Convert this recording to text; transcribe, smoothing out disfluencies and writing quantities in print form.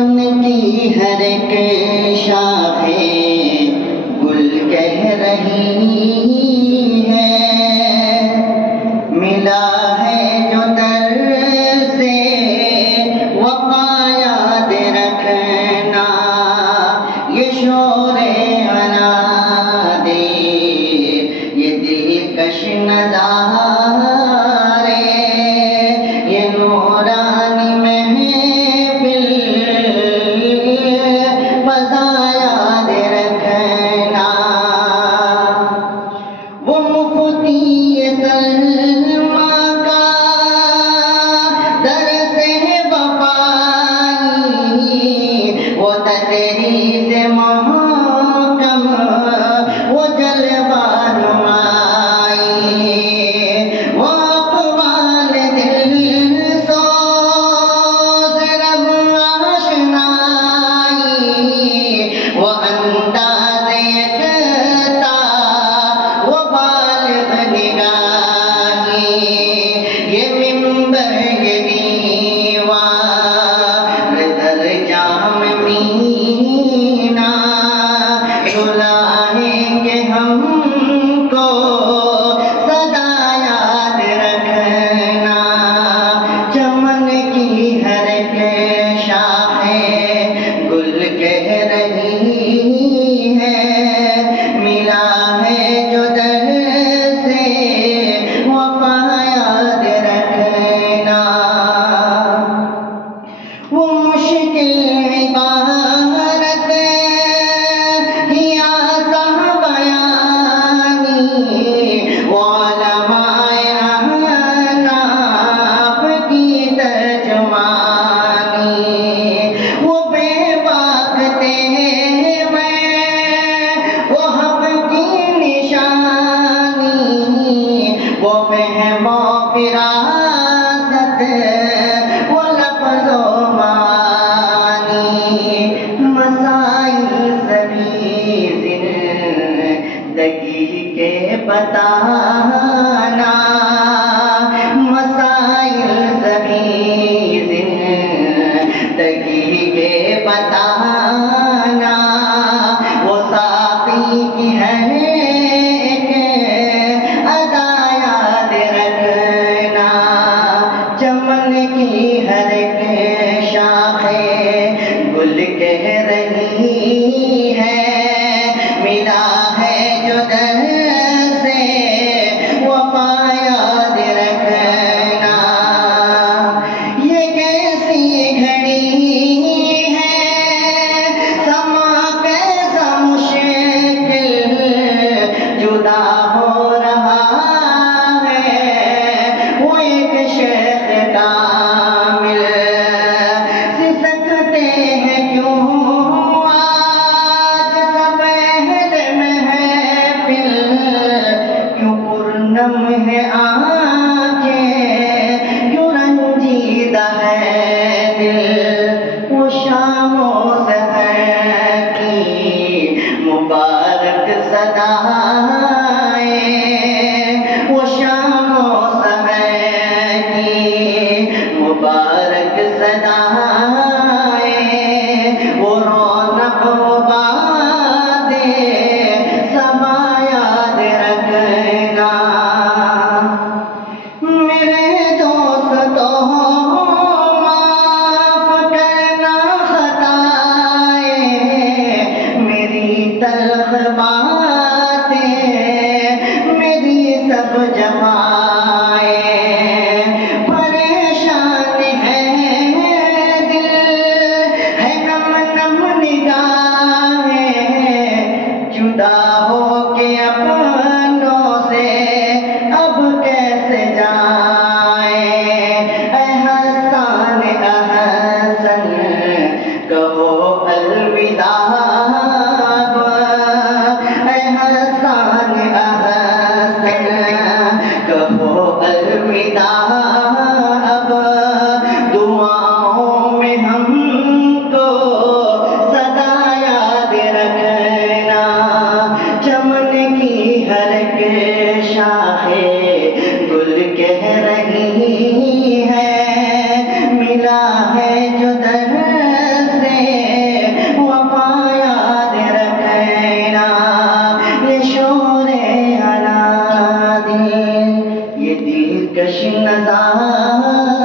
ان کی ہر ایک شاخیں گل کہہ رہی ہے، ملا ہے جو در سے وفا یاد رکھنا، یہ شور عنادے یہ دلکش نظارے، یہ نورانی محفل فضا یاد رکھنا، وہ مفتی سلمیٰ کا درس ہے وفائی، وہ تدریس محکم وہ جلوہ نمائی، وہ اقوال دل سوز رب آشنائی، وہ انداز یکتا وہ بالغ نگاہی، یہ منبر یہ دیوار در جام مینا، رلائیں گے ہم کو سدا یاد رکھنا، چمن کی ہر ایک شاخیں گل کہہ رہی ہے، ملا ہے جو در سے وفا یاد رکھنا، وہ مشکل عبارت ہی آسان بیانی، وہ علماء احناف کی ترجمانی، وہ بے باکتے میں وہ حق کی نشانی، وہ فہم و فراست وہ لفظ و معانی، مسائل سبھی زندگی کے بتانا، مسائل سبھی زندگی کے بتانا، وہ ساقی کی ہر ایک ادا یاد رکھنا، چمن کی ہر ایک شاخیں گل کہہ رہی ہے، ملا ہے جو در سے وفا یاد رکھنا، یہ کیسی گھڑی ہے جشن سارا